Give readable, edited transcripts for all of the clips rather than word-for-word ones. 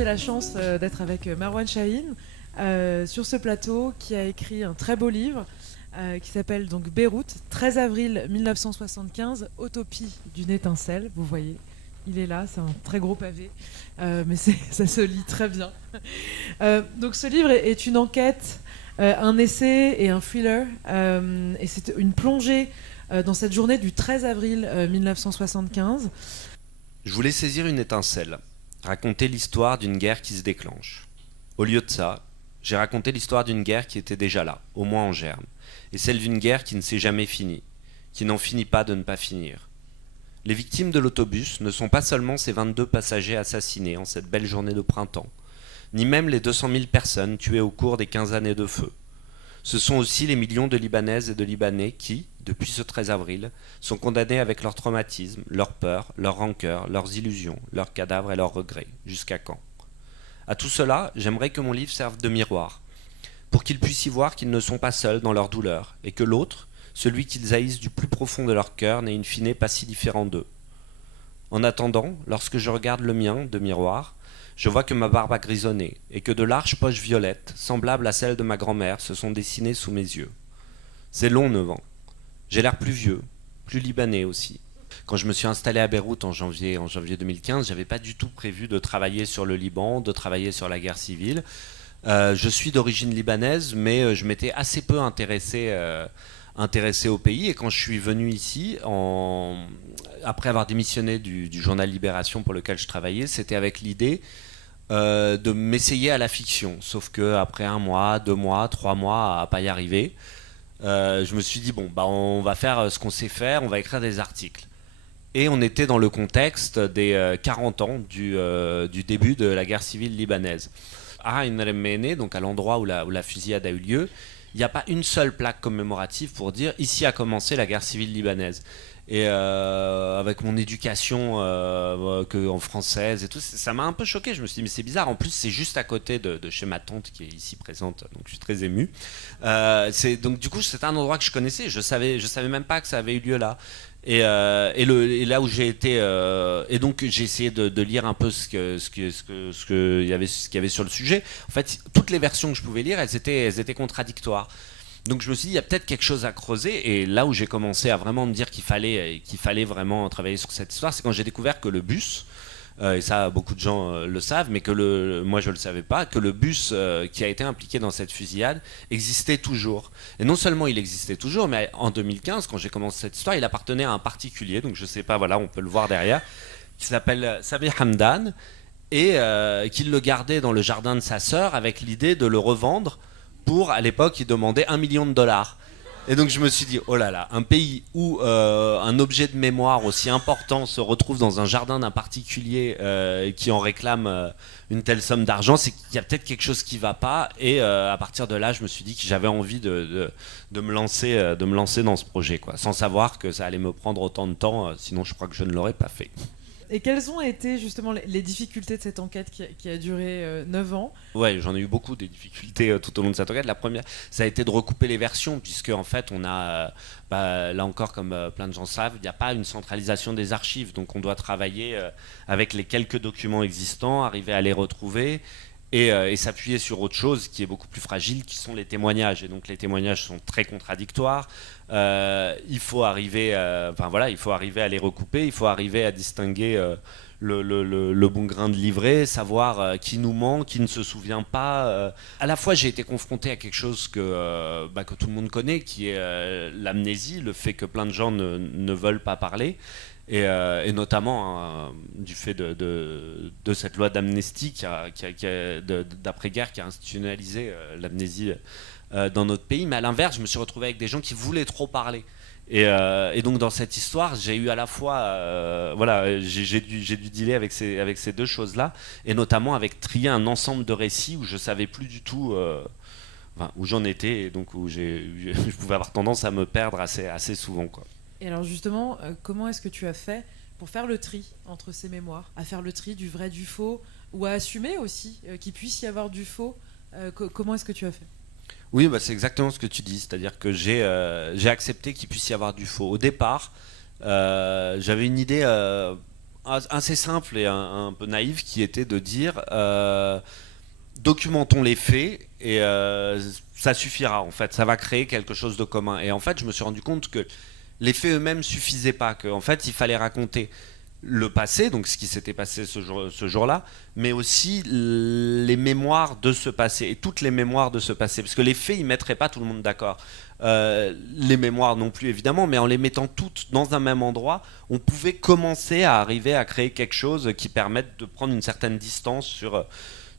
j'ai la chance d'être avec Marwan Chahine sur ce plateau qui a écrit un très beau livre qui s'appelle donc Beyrouth, 13 avril 1975, Utopie d'une étincelle. Vous voyez, il est là, c'est un très gros pavé, mais ça se lit très bien. Donc ce livre est une enquête, un essai et un thriller, et c'est une plongée dans cette journée du 13 avril 1975. Je voulais saisir une étincelle, raconter l'histoire d'une guerre qui se déclenche. Au lieu de ça, j'ai raconté l'histoire d'une guerre qui était déjà là, au moins en germe, et celle d'une guerre qui ne s'est jamais finie, qui n'en finit pas de ne pas finir. Les victimes de l'autobus ne sont pas seulement ces 22 passagers assassinés en cette belle journée de printemps, ni même les 200 000 personnes tuées au cours des 15 années de feu. Ce sont aussi les millions de Libanaises et de Libanais qui, depuis ce 13 avril, sont condamnés avec leurs traumatismes, leurs peurs, leurs rancœurs, leurs illusions, leurs cadavres et leurs regrets. Jusqu'à quand ? À tout cela, j'aimerais que mon livre serve de miroir, pour qu'ils puissent y voir qu'ils ne sont pas seuls dans leur douleur, et que l'autre, celui qu'ils haïssent du plus profond de leur cœur, n'est in fine pas si différent d'eux. En attendant, lorsque je regarde le mien, de miroir, je vois que ma barbe a grisonné, et que de larges poches violettes, semblables à celles de ma grand-mère, se sont dessinées sous mes yeux. C'est long 9 ans. J'ai l'air plus vieux, plus libanais aussi. Quand je me suis installé à Beyrouth en janvier 2015, j'avais pas du tout prévu de travailler sur le Liban, de travailler sur la guerre civile. Je suis d'origine libanaise, mais je m'étais assez peu intéressé au pays. Et quand je suis venu ici, après avoir démissionné du journal Libération pour lequel je travaillais, c'était avec l'idée de m'essayer à la fiction. Sauf qu'après 1 mois, 2 mois, 3 mois à pas y arriver, je me suis dit, bon, bah, on va faire ce qu'on sait faire, on va écrire des articles. Et on était dans le contexte des 40 ans du début de la guerre civile libanaise. À Ain el-Méné, donc à l'endroit où la fusillade a eu lieu, il n'y a pas une seule plaque commémorative pour dire ici a commencé la guerre civile libanaise. Et avec mon éducation en française et tout, ça m'a un peu choqué. Je me suis dit mais c'est bizarre. En plus c'est juste à côté de chez ma tante qui est ici présente, donc je suis très ému. Donc du coup c'était un endroit que je connaissais. Je savais même pas que ça avait eu lieu là. Et là où j'ai été, et donc j'ai essayé de lire un peu ce qu'il y avait sur le sujet. En fait, toutes les versions que je pouvais lire, elles étaient contradictoires. Donc je me suis dit, il y a peut-être quelque chose à creuser. Et là où j'ai commencé à vraiment me dire qu'il fallait vraiment travailler sur cette histoire, c'est quand j'ai découvert que le bus, et ça beaucoup de gens le savent, mais moi je ne le savais pas, que le bus qui a été impliqué dans cette fusillade existait toujours. Et non seulement il existait toujours, mais en 2015, quand j'ai commencé cette histoire, il appartenait à un particulier, donc je ne sais pas, voilà, on peut le voir derrière, qui s'appelle Samir Hamdan, et qu'il le gardait dans le jardin de sa sœur avec l'idée de le revendre pour, à l'époque, il demandait $1 million. Et donc je me suis dit, oh là là, un pays où un objet de mémoire aussi important se retrouve dans un jardin d'un particulier qui en réclame une telle somme d'argent, c'est qu'il y a peut-être quelque chose qui ne va pas. Et à partir de là, je me suis dit que j'avais envie de me lancer dans ce projet, quoi, sans savoir que ça allait me prendre autant de temps, sinon je crois que je ne l'aurais pas fait. Et quelles ont été justement les difficultés de cette enquête qui a duré 9 ans ? Ouais, j'en ai eu beaucoup des difficultés tout au long de cette enquête. La première, ça a été de recouper les versions, puisque en fait, on a, là encore, comme plein de gens savent, il n'y a pas une centralisation des archives. Donc on doit travailler avec les quelques documents existants, arriver à les retrouver et s'appuyer sur autre chose qui est beaucoup plus fragile, qui sont les témoignages. Et donc les témoignages sont très contradictoires. Il faut arriver à les recouper, il faut arriver à distinguer le bon grain de livret, savoir qui nous ment, qui ne se souvient pas. À la fois, j'ai été confronté à quelque chose que tout le monde connaît, qui est l'amnésie, le fait que plein de gens ne veulent pas parler. Et notamment du fait de cette loi d'amnistie d'après-guerre qui a institutionnalisé l'amnésie dans notre pays. Mais à l'inverse, je me suis retrouvé avec des gens qui voulaient trop parler. Et donc dans cette histoire, j'ai eu à la fois, j'ai dû dealer avec ces deux choses-là, et notamment avec trier un ensemble de récits où je savais plus du tout où j'en étais, et donc où je pouvais avoir tendance à me perdre assez souvent, quoi. Et alors justement, comment est-ce que tu as fait pour faire le tri entre ces mémoires, à faire le tri du vrai, du faux, ou à assumer aussi qu'il puisse y avoir du faux comment est-ce que tu as fait ? Oui, c'est exactement ce que tu dis, c'est-à-dire que j'ai accepté qu'il puisse y avoir du faux. Au départ, j'avais une idée assez simple et un peu naïf qui était de dire documentons les faits et ça suffira en fait, ça va créer quelque chose de commun. Et en fait, je me suis rendu compte que les faits eux-mêmes suffisaient pas, qu'en fait, il fallait raconter le passé, donc ce qui s'était passé ce jour-là, mais aussi les mémoires de ce passé, et toutes les mémoires de ce passé, parce que les faits, ils ne mettraient pas tout le monde d'accord. Les mémoires non plus, évidemment, mais en les mettant toutes dans un même endroit, on pouvait commencer à arriver à créer quelque chose qui permette de prendre une certaine distance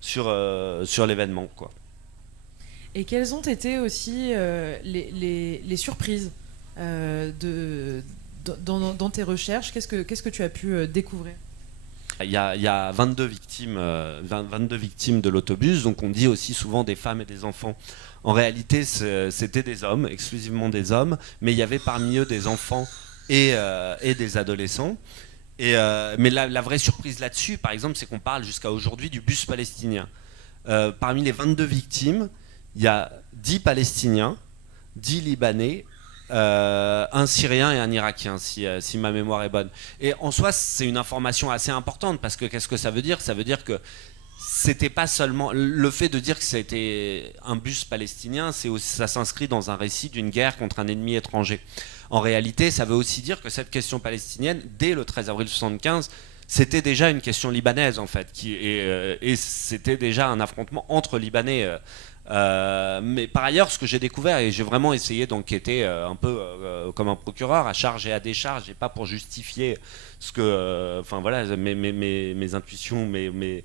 sur l'événement, quoi. Et quelles ont été aussi les surprises dans tes recherches? Qu'est-ce que tu as pu découvrir? Il y a 22 victimes, 22 victimes de l'autobus, donc on dit aussi souvent des femmes et des enfants. En réalité, c'était des hommes, exclusivement des hommes, mais il y avait parmi eux des enfants et des adolescents. Mais la vraie surprise là-dessus, par exemple, c'est qu'on parle jusqu'à aujourd'hui du bus palestinien. Parmi les 22 victimes, il y a 10 Palestiniens, 10 Libanais, un Syrien et un Irakien, si ma mémoire est bonne. Et en soi, c'est une information assez importante, parce que qu'est-ce que ça veut dire? Ça veut dire que c'était pas seulement le fait de dire que c'était un bus palestinien, ça s'inscrit dans un récit d'une guerre contre un ennemi étranger. En réalité, ça veut aussi dire que cette question palestinienne, dès le 13 avril 1975, c'était déjà une question libanaise en fait, et c'était déjà un affrontement entre Libanais. Mais par ailleurs, ce que j'ai découvert, et j'ai vraiment essayé d'enquêter un peu comme un procureur, à charge et à décharge, et pas pour justifier ce que, enfin voilà, mes intuitions, mes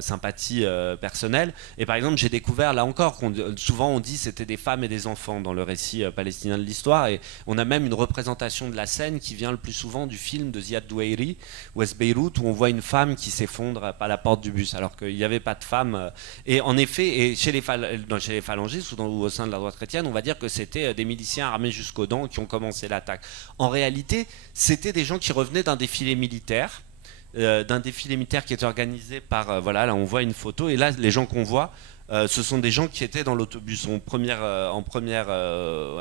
sympathies personnelles. Et par exemple, j'ai découvert là encore souvent on dit c'était des femmes et des enfants dans le récit palestinien de l'histoire, et on a même une représentation de la scène qui vient le plus souvent du film de Ziad Douairi, West Beyrouth, où on voit une femme qui s'effondre à la porte du bus, alors qu'il n'y avait pas de femme. Et en effet, et chez les phalangistes ou au sein de la droite chrétienne, on va dire que c'était des miliciens armés jusqu'aux dents qui ont commencé l'attaque. En réalité, c'était des gens qui revenaient d'un défilé militaire qui est organisé par voilà, là on voit une photo, et là les gens qu'on voit ce sont des gens qui étaient dans l'autobus en première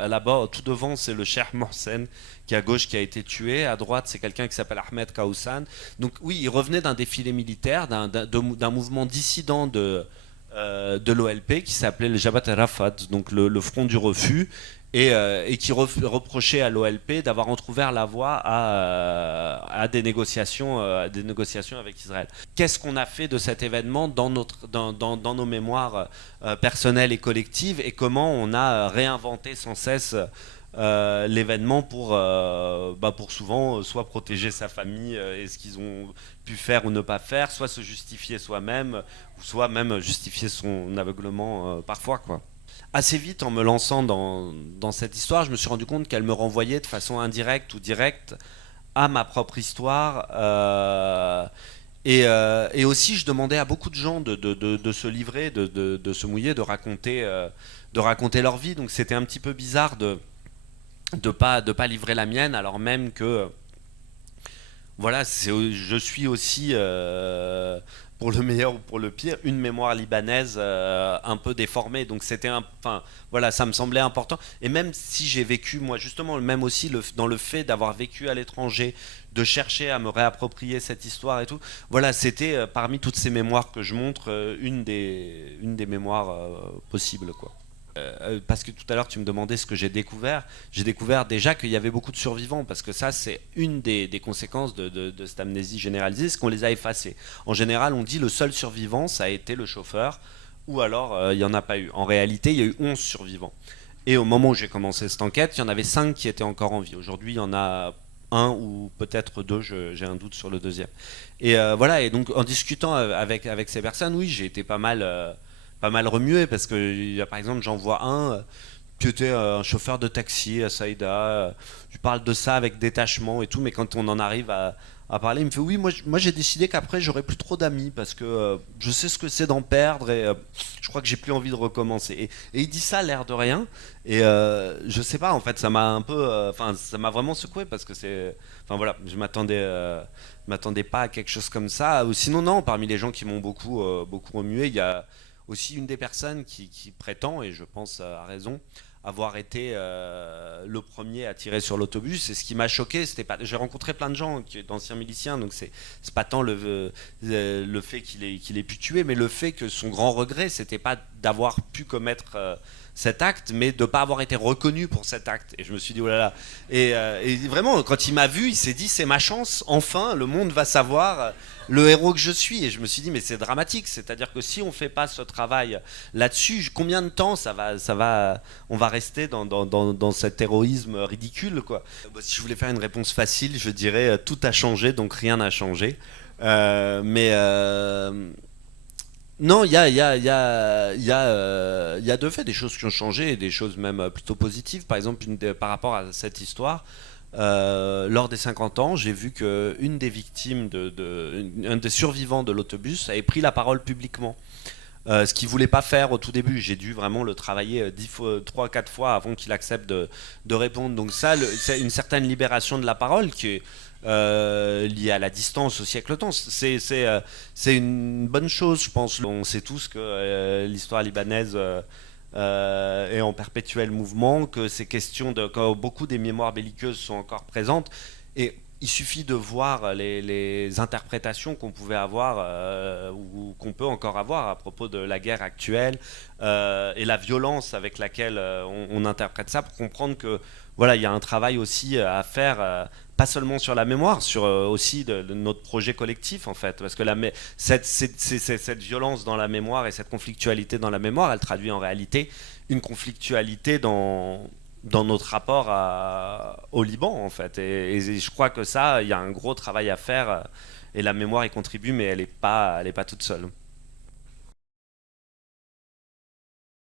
là-bas tout devant, c'est le Cheikh Mohsen qui est à gauche, qui a été tué. À droite, c'est quelqu'un qui s'appelle Ahmed Kaoussan. Donc oui, il revenait d'un défilé militaire, d'un mouvement dissident de l'OLP qui s'appelait le Jabhat al-Rafat, donc le front du refus, et qui reprochait à l'OLP d'avoir entrouvert la voie à des négociations avec Israël. Qu'est-ce qu'on a fait de cet événement dans nos mémoires personnelles et collectives, et comment on a réinventé sans cesse l'événement pour souvent soit protéger sa famille et ce qu'ils ont pu faire ou ne pas faire, soit se justifier soi-même, ou soit même justifier son aveuglement parfois, quoi. Assez vite, en me lançant dans cette histoire, je me suis rendu compte qu'elle me renvoyait de façon indirecte ou directe à ma propre histoire. Et aussi, je demandais à beaucoup de gens de se livrer, de se mouiller, de raconter leur vie. Donc c'était un petit peu bizarre de pas livrer la mienne, alors même que voilà, je suis aussi pour le meilleur ou pour le pire, une mémoire libanaise un peu déformée. Donc enfin voilà, ça me semblait important. Et même si j'ai vécu, moi justement, même aussi dans le fait d'avoir vécu à l'étranger, de chercher à me réapproprier cette histoire et tout, voilà, c'était parmi toutes ces mémoires que je montre, une des mémoires possibles, quoi. Parce que tout à l'heure tu me demandais ce que j'ai découvert. J'ai découvert déjà qu'il y avait beaucoup de survivants, parce que ça c'est une des conséquences de cette amnésie généralisée, c'est qu'on les a effacés. En général on dit le seul survivant ça a été le chauffeur, ou alors il n'y en a pas eu. En réalité il y a eu 11 survivants. Et au moment où j'ai commencé cette enquête, il y en avait 5 qui étaient encore en vie. Aujourd'hui il y en a un ou peut-être deux, j'ai un doute sur le deuxième. Et voilà, et donc en discutant avec ces personnes, oui, j'ai été pas mal remué, parce que par exemple j'en vois un qui était un chauffeur de taxi à Saïda. Je parle de ça avec détachement et tout, mais quand on en arrive à parler, il me fait oui, moi j'ai décidé qu'après j'aurais plus trop d'amis, parce que je sais ce que c'est d'en perdre, et je crois que j'ai plus envie de recommencer. Et il dit ça l'air de rien, et je sais pas, en fait ça m'a un peu enfin ça m'a vraiment secoué, parce que enfin voilà, je m'attendais pas à quelque chose comme ça. Ou sinon non, parmi les gens qui m'ont beaucoup remué, il y a aussi une des personnes qui prétend, et je pense à raison, avoir été le premier à tirer sur l'autobus. Et ce qui m'a choqué, c'était pas. J'ai rencontré plein de gens, d'anciens miliciens, donc c'est pas tant le fait qu'il ait pu tuer, mais le fait que son grand regret, c'était pas d'avoir pu commettre cet acte, mais de ne pas avoir été reconnu pour cet acte. Et je me suis dit, oh là là. Et vraiment, quand il m'a vu, il s'est dit, c'est ma chance, enfin, le monde va savoir le héros que je suis. Et je me suis dit, mais c'est dramatique. C'est-à-dire que si on ne fait pas ce travail là-dessus, combien de temps on va rester dans cet héroïsme ridicule, quoi. Si je voulais faire une réponse facile, je dirais, tout a changé, donc rien n'a changé. Non, il y a de fait des choses qui ont changé, et des choses même plutôt positives. Par exemple, par rapport à cette histoire, lors des 50 ans, j'ai vu qu'une des victimes, un des survivants de l'autobus avait pris la parole publiquement. Ce qu'il ne voulait pas faire au tout début. J'ai dû vraiment le travailler 3-4 fois avant qu'il accepte de répondre. Donc ça, c'est une certaine libération de la parole qui est liée à la distance aussi avec le temps. C'est une bonne chose, je pense. On sait tous que l'histoire libanaise est en perpétuel mouvement, que ces questions quand beaucoup des mémoires belliqueuses sont encore présentes. Et il suffit de voir les interprétations qu'on pouvait avoir ou qu'on peut encore avoir à propos de la guerre actuelle et la violence avec laquelle on interprète ça, pour comprendre que voilà, il y a un travail aussi à faire, pas seulement sur la mémoire, sur aussi de notre projet collectif en fait, parce que cette violence dans la mémoire et cette conflictualité dans la mémoire, elle traduit en réalité une conflictualité dans notre rapport au Liban en fait, et je crois que ça, il y a un gros travail à faire, et la mémoire y contribue, mais elle est pas toute seule.